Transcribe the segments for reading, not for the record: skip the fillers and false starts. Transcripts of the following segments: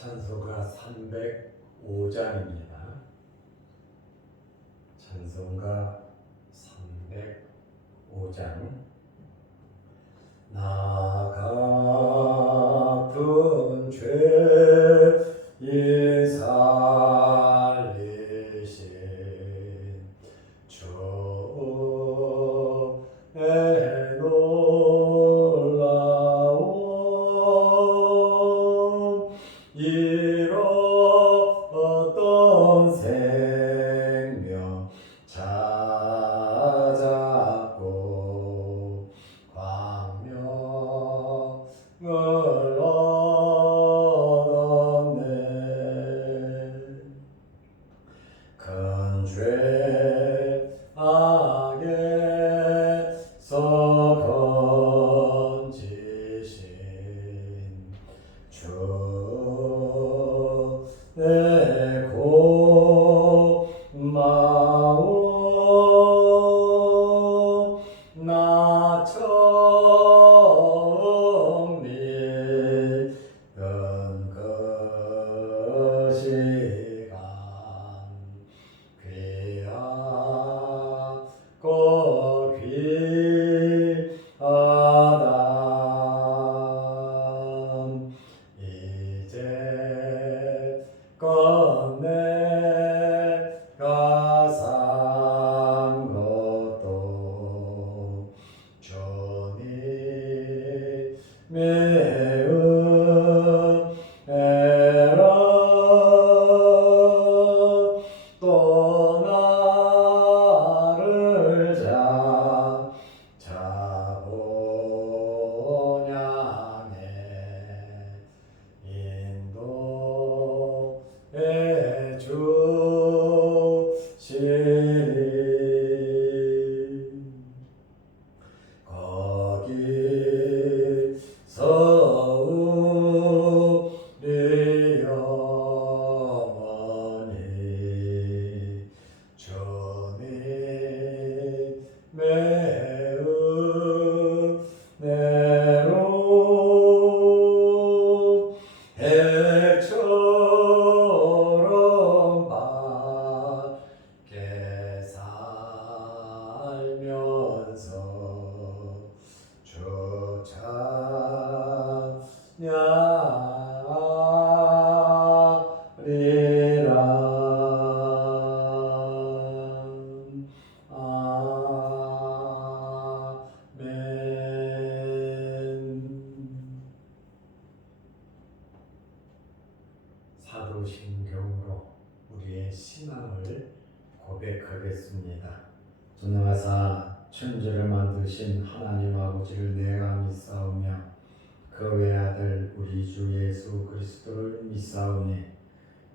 찬송가 305장입니다. 찬송가 305장. 나 같은 죄인 살리신 주의 놀라운 잃었던 생명 찾았고 광명을 얻었네. 큰 죄 악에서 건지신 주의 고마움 나 처음 믿은 그 시간 귀하고 귀하다. 이제껏 내가 산 것도 주님의 은혜라. 또 나를 자본 향해 인도해 주시리. 거기서 우리 영원히 주님의 은혜로 해처럼 밝게 살면서 주 찬양하리라. 아멘. 사도신경으로 우리의 신앙을 고백하겠습니다. 전능하사 천지를 만드신 하나님 아버지를 내가 믿사오며 그 외아들 우리 주 예수 그리스도를 믿사오니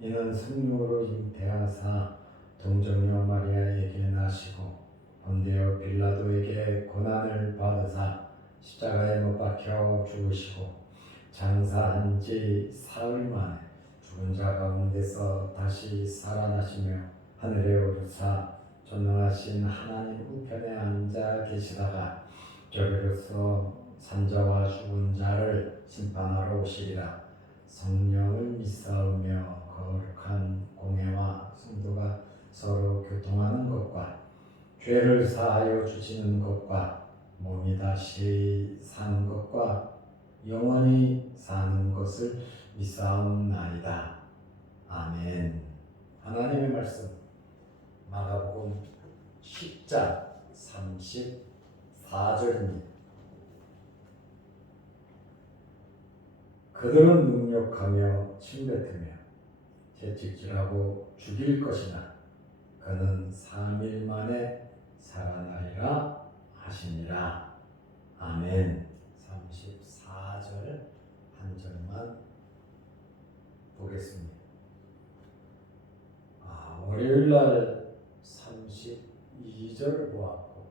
이는 성령으로 잉태하사 동정녀 마리아에게 나시고 본디오 빌라도에게 고난을 받으사 십자가에 못 박혀 죽으시고 장사한 지 사흘 만에 죽은 자 가운데서 다시 살아나시며 하늘에 오르사 전능하신 하나님 우편에 앉아 계시다가 저리로서 산자와 죽은 자를 심판하러 오시리라. 성령을 믿사오며 거룩한 공회와 성도가 서로 교통하는 것과 죄를 사하여 주시는 것과 몸이 다시 사는 것과 영원히 사는 것을 믿사옵나이다. 아멘. 하나님의 말씀 마가복음 10장 34절입니다. 그들은 능욕하며 침뱉으며 채찍질하고 죽일 것이나 그는 3일 만에 살아나리라 하시니라. 아멘. 34절 한 절만 보겠습니다. 월요일날 32절 보았고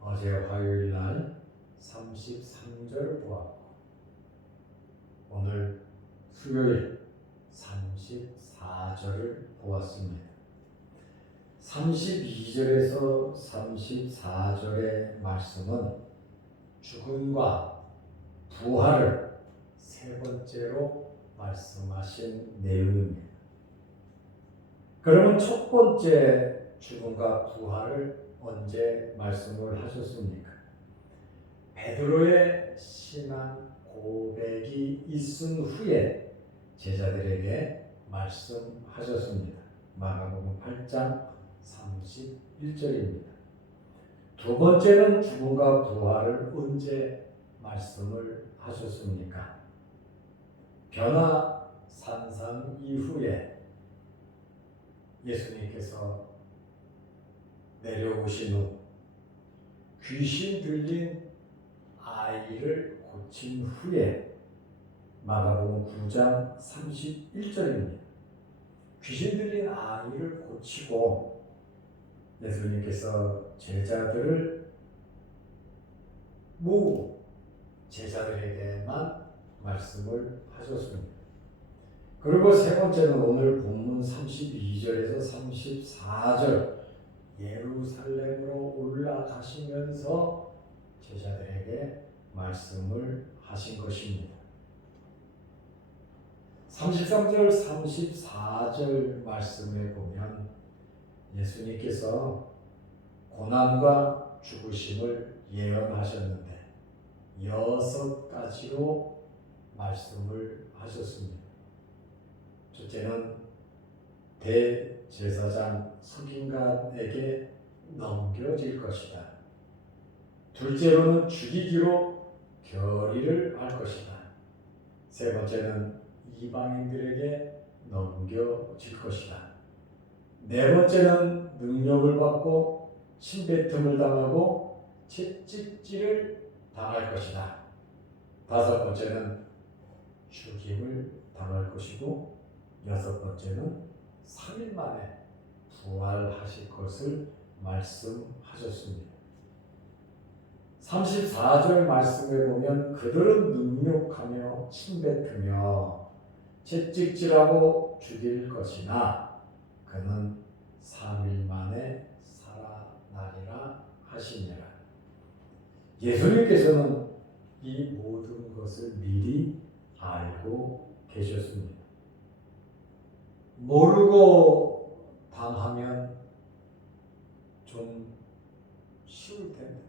어제 화요일날 33절 보았고 오늘 수요일 34절을 보았습니다. 32절에서 34절의 말씀은 죽음과 부활을 세 번째로 말씀하신 내용입니다. 그러면 첫 번째 죽음과 부활을 언제 말씀을 하셨습니까? 베드로의 신앙 고백이 있은 후에 제자들에게 말씀하셨습니다. 마가복음 8장 31절입니다. 두 번째는 죽음과 부활을 언제 말씀을 하셨습니까? 변화 산상 이후에 예수님께서 내려오신 후 귀신 들린 아이를 고친 후에 마가복음 9장 31절입니다. 귀신 들린 아이를 고치고 예수님께서 제자들을 모으고 제자들에게만 말씀을 하셨습니다. 그리고 세 번째는 오늘 본문 32절에서 34절 예루살렘으로 올라가시면서 제자들에게 말씀을 하신 것입니다. 33절, 34절 말씀에 보면 예수님께서 고난과 죽으심을 예언하셨는데 6가지로 말씀을 하셨습니다. 첫째는 대제사장 서기관에게 넘겨질 것이다. 둘째로는 죽이기로 결의를 할 것이다. 세 번째는 이방인들에게 넘겨질 것이다. 네 번째는 능력을 받고 침뱉음을 당하고 채찍질을 당할 것이다. 다섯 번째는 죽임을 당할 것이고 여섯 번째는 3일 만에 부활하실 것을 말씀하셨습니다. 34절 말씀에 보면 그들은 능욕하며 침뱉으며 채찍질하고 죽일 것이나 그는 3일 만에 살아나리라 하시니라. 예수님께서는 이 모든 것을 미리 알고 계셨습니다. 모르고 당하면 좀 쉬울 텐데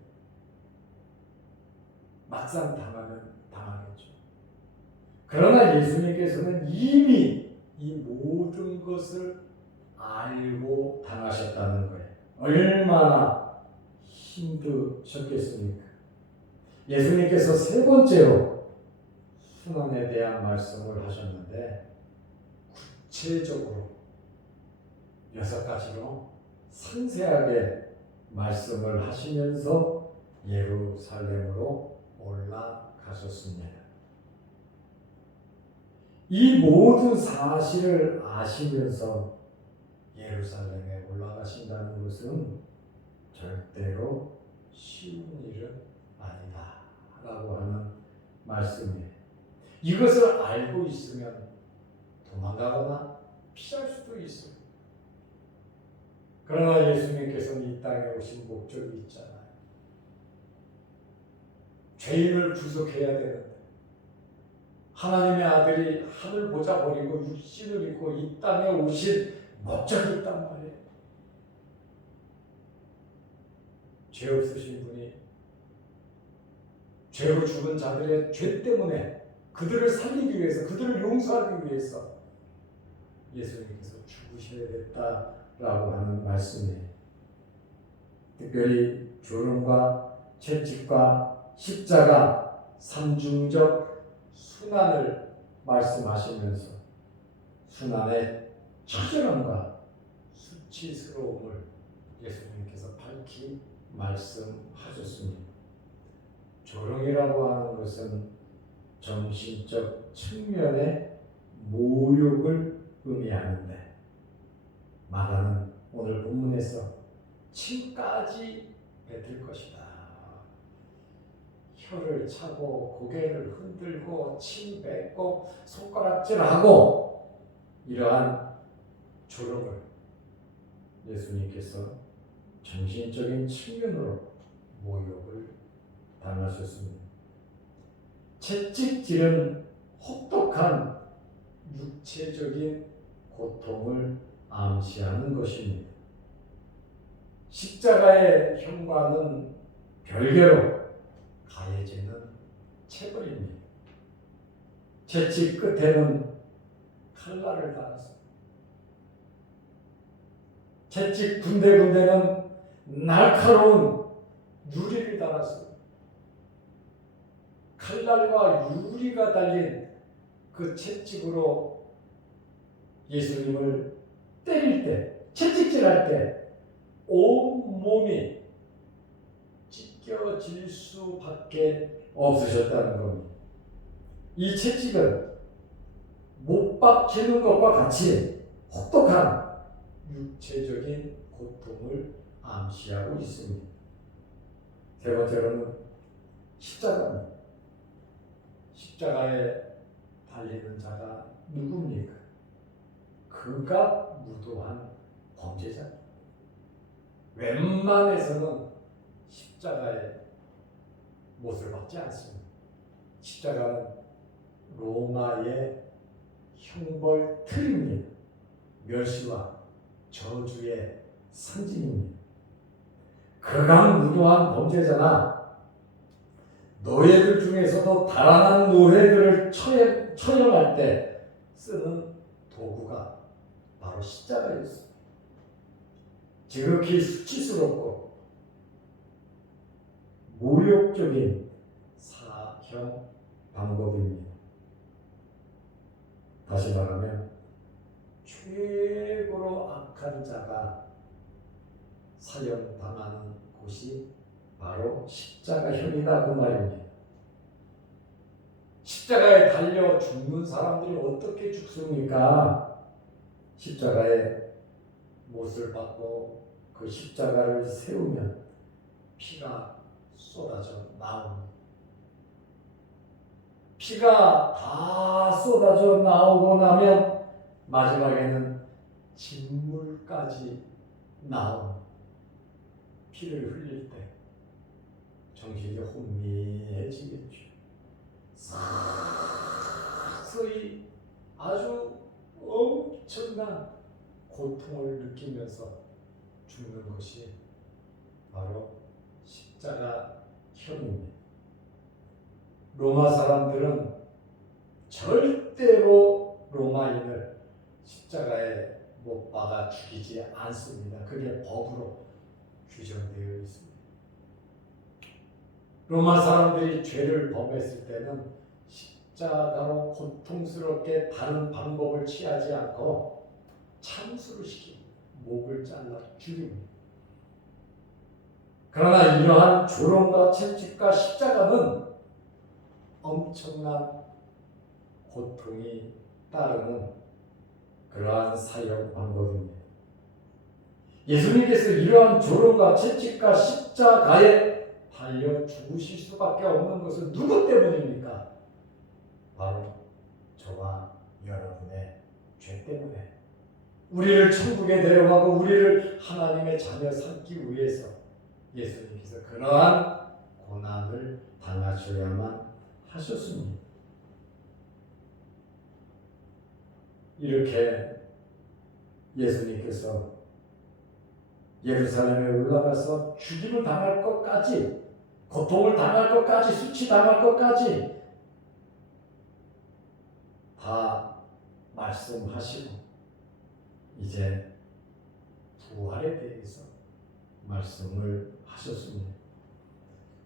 막상 당하면 당하겠죠. 그러나 예수님께서는 이미 이 모든 것을 알고 당하셨다는 거예요. 얼마나 힘드셨겠습니까? 예수님께서 세 번째로 순환에 대한 말씀을 하셨는데 구체적으로 6가지로 상세하게 말씀을 하시면서 예루살렘으로 올라가셨습니다. 이 모든 사실을 아시면서 예루살렘에 올라가신다는 것은 절대로 쉬운 일은 아니다 라고 하는 말씀이에요. 이것을 알고 있으면 도망가거나 피할 수도 있어요. 그러나 예수님께서는 이 땅에 오신 목적이 있잖아요. 죄인을 구속해야 되는데 하나님의 아들이 하늘 보좌 버리고 육신을 입고 이 땅에 오신 목적이 있단 말이에요. 죄 없으신 분이 죄로 죽은 자들의 죄 때문에 그들을 살리기 위해서, 그들을 용서하기 위해서 예수님께서 죽으셔야 됐다라고 하는 말씀이에요. 특별히 조롱과 채찍과 십자가, 삼중적 순환을 말씀하시면서 순환의 처절함과 수치스러움을 예수님께서 밝히 말씀하셨습니다. 조롱이라고 하는 것은 정신적 측면의 모욕을 의미하는데 마가는 오늘 본문에서 침까지 뱉을 것이다. 혀를 차고 고개를 흔들고 침 뱉고 손가락질하고 이러한 조롱을 예수님께서 정신적인 측면으로 모욕을 당하셨습니다. 채찍질은 혹독한 육체적인 고통을 암시하는 것입니다. 십자가의 형과는 별개로 가해지는 체벌입니다. 채찍 끝에는 칼날을 달았습니다. 채찍 군데군데는 날카로운 유리를 달았습니다. 칼날과 유리가 달린 그 채찍으로 예수님을 때릴 때, 채찍질할 때 온몸이 찢겨질 수밖에 없으셨다는 겁니다. 이 채찍은 못 박히는 것과 같이 혹독한 육체적인 고통을 암시하고 있습니다. 세 번째로는 십자가입니다. 십자가에 달리는 자가 누굽니까? 그가 무도한 범죄자입니다. 웬만해서는 십자가에 못을 박지 않습니다. 십자가는 로마의 형벌 틀입니다. 멸시와 저주의 상징입니다. 극악무도한 범죄자나 노예들 중에서도 달아난 노예들을 처형할 때 쓰는 도구가 바로 십자가였습니다. 지극히 수치스럽고 모욕적인 사형 방법입니다. 다시 말하면 최고로 악한 자가 사형당하는 곳이 바로 십자가형이다 그 말입니다. 십자가에 달려 죽는 사람들이 어떻게 죽습니까? 십자가에 못을 받고 그 십자가를 세우면 피가 쏟아져 나옵니다. 피가 다 쏟아져 나오고 나면 마지막에는 진물까지 나옵니다. 피를 흘릴 때 정신이 혼미해지겠죠. 서서히 아주 엄청난 고통을 느끼면서 죽는 것이 바로 십자가형입니다. 로마 사람들은 절대로 로마인을 십자가에 못 박아 죽이지 않습니다. 그게 법으로 규정되어 있습니다. 로마 사람들이 죄를 범했을 때는 십자가로 고통스럽게 다른 방법을 취하지 않고 참수를 시킵니다. 목을 잘라 죽입니다. 그러나 이러한 조롱과 채찍과 십자가는 엄청난 고통이 따르는 그러한 사형 방법입니다. 예수님께서 이러한 조롱과 채찍과 십자가에 달려 죽으실 수밖에 없는 것은 누구 때문입니까? 바로 저와 여러분의 죄 때문에 우리를 천국에 데려가고 우리를 하나님의 자녀 삼기 위해서 예수님께서 그러한 고난을 당하셔야만 하셨습니다. 이렇게 예수님께서 예루살렘에 올라가서 죽임을 당할 것까지, 고통을 당할 것까지, 수치당할 것까지 다 말씀하시고 이제 부활에 대해서 말씀을 하셨습니다.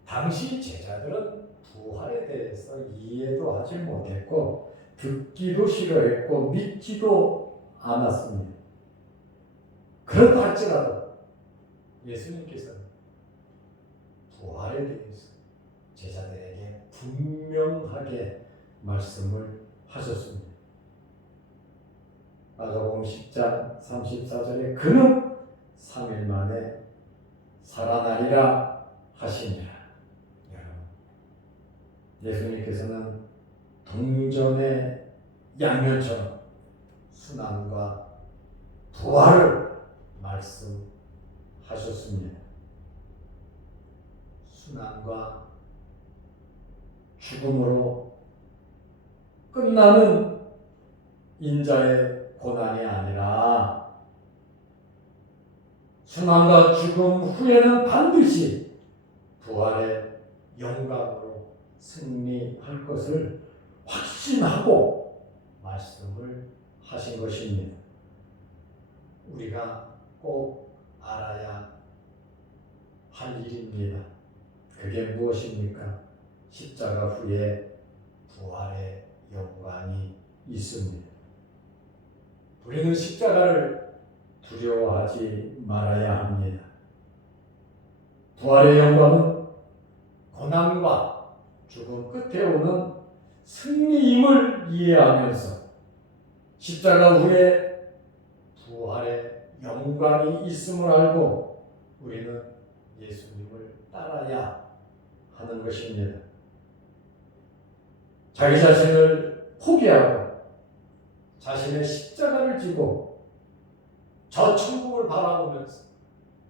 당시 제자들은 부활에 대해서 이해도 하지 못했고 듣기도 싫어했고 믿지도 않았습니다. 그렇다 할지라도 예수님께서는 부활에 대해서 제자들에게 분명하게 말씀을 하셨습니다. 마가복음 10장 34절에 그는 3일 만에 살아나리라 하시니라. 예수님께서는 동전의 양면처럼 순환과 부활을 말씀하셨습니다. 순환과 죽음으로 끝나는 인자의 고난이 아니라 순환과 죽음 후에는 반드시 부활의 영광으로 승리할 것을 확신하고 말씀을 하신 것입니다. 우리가 꼭 알아야 할 일입니다. 그게 무엇입니까? 십자가 후에 부활의 영광이 있습니다. 우리는 십자가를 두려워하지 말아야 합니다. 부활의 영광은 고난과 죽음 끝에 오는 승리임을 이해하면서 십자가 후에 부활의 영광이 있음을 알고 우리는 예수님을 따라야 하는 것입니다. 자기 자신을 포기하고 자신의 십자가를 지고 저 천국을 바라보면서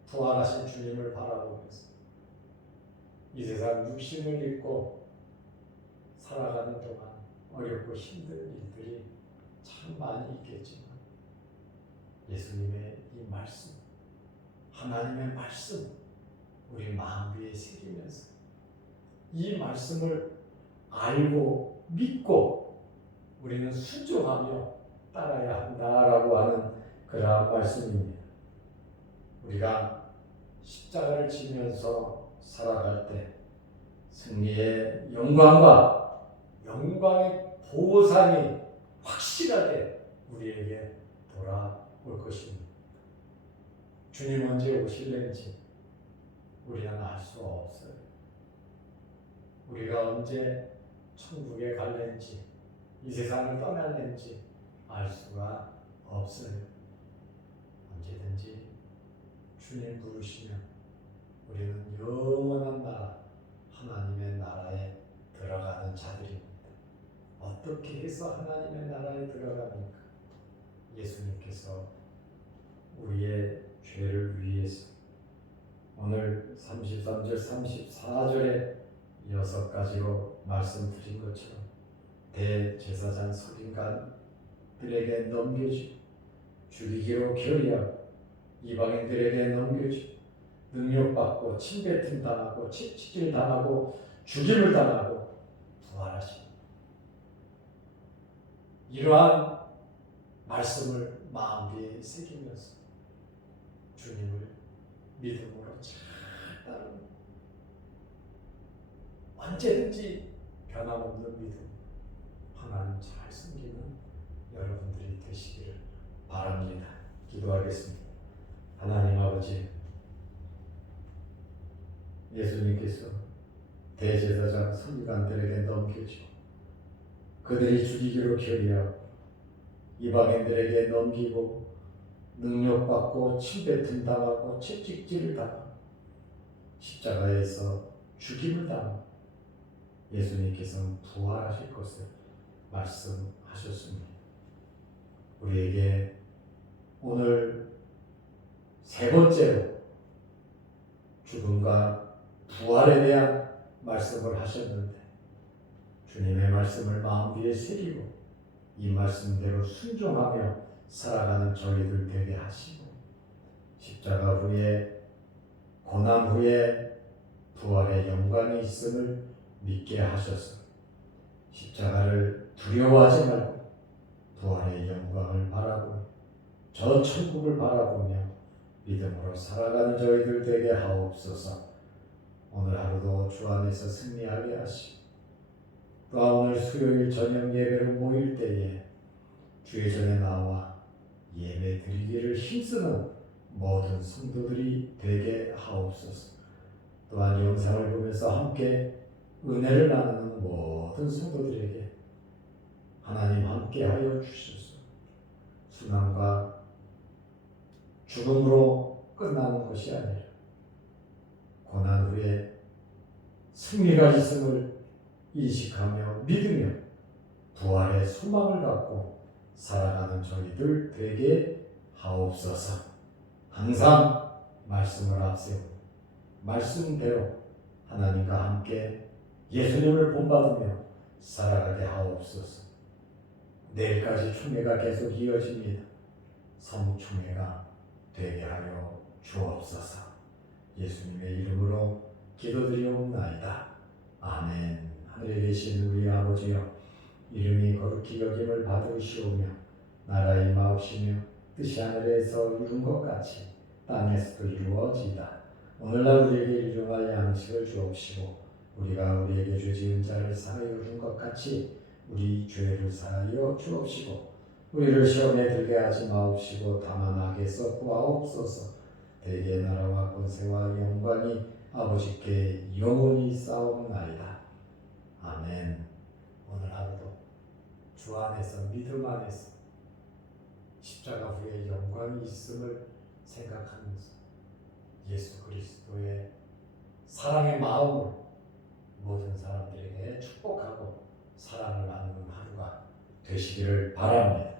부활하신 주님을 바라보면서 이 세상 육신을 입고 살아가는 동안 어렵고 힘든 일들이 참 많이 있겠지만 예수님의 이 말씀, 하나님의 말씀 우리 마음 위에 새기면서 이 말씀을 알고 믿고 우리는 순종하며 따라야 한다라고 하는 그러한 말씀입니다. 우리가 십자가를 지면서 살아갈 때 승리의 영광과 영광의 보상이 확실하게 우리에게 돌아올 것입니다. 주님 언제 오실는지 우리는 알 수 없어요. 우리가 언제 천국에 갈는지 이 세상을 떠날는지 알 수가 없어요. 언제든지 주님 부르시면 우리는 영원한 나라, 하나님의 나라에 들어가는 자들입니다. 어떻게 해서 하나님의 나라에 들어갑니까? 예수님께서 우리의 죄를 위해서 오늘 33절, 34절에 6가지로 말씀드린 것처럼 대제사장 서기관들에게 넘겨주고 죽이기로 결의하고 이방인들에게 넘겨주고 능력받고 침뱉음 당하고 채찍질 당하고 죽임을 당하고 부활하십니다. 이러한 말씀을 마음 위에 새기면서 주님을 믿음으로 잘 따르는 언제든지 변함없는 믿음 하나님 잘 섬기는 여러분들이 되시기를 바랍니다. 기도하겠습니다. 하나님 아버지, 예수님께서 대제사장 서기관들에게 넘겨주고 그들이 죽이기로 결의하고 이방인들에게 넘기고 능력받고 침뱉음 당하고 채찍질을 당하고 십자가에서 죽임을 당하고 예수님께서는 부활하실 것을 말씀하셨습니다. 우리에게 오늘 세 번째로 죽음과 부활에 대한 말씀을 하셨는데 주님의 말씀을 마음 위에 새기고 이 말씀대로 순종하며 살아가는 저희들 되게 하시고 십자가 후에 고난 후에 부활의 영광이 있음을 믿게 하셔서 십자가를 두려워하지 말고 부활의 영광을 바라보며 저 천국을 바라보며 믿음으로 살아가는 저희들 되게 하옵소서. 오늘 하루도 주 안에서 승리하게 하시고 또한 오늘 수요일 저녁 예배로 모일 때에 주의 전에 나와 예배 드리기를 힘쓰는 모든 성도들이 되게 하옵소서. 또한 영상을 보면서 함께 은혜를 나누는 모든 성도들에게 하나님 함께하여 주셔서 순환과 죽음으로 끝나는 것이 아니라 고난 후에 승리가 있음을 인식하며 믿으며 부활의 소망을 갖고 살아가는 저희들 되게 하옵소서. 항상 말씀을 앞세우고 말씀대로 하나님과 함께 예수님을 본받으며 살아가게 하옵소서. 내일까지 총회가 계속 이어집니다. 성총회가 되게 하여 주옵소서. 예수님의 이름으로 기도드리옵나이다. 아멘. 하늘에 계신 우리 아버지여, 이름이 거룩히 여김을 받으시오며 나라의 마옵시며 뜻이 하늘에서 이룬 것 같이 땅에서도 이루어지이다. 오늘날 우리에게 일용할 양식을 주옵시고 우리가 우리에게 죄 지은 자를 사하여 준 것 같이 우리 죄를 사하여 주옵시고 우리를 시험에 들게 하지 마옵시고 다만 악에서 구하옵소서. 대개 나라와 권세와 영광이 아버지께 영원히 싸움나이다. 아멘. 오늘 하루도 주 안에서 믿음 안에서 십자가 후에 영광이 있음을 생각하면서 예수 그리스도의 사랑의 마음으로 모든 사람들에게 축복하고 사랑을 나누는 하루가 되시기를 바랍니다.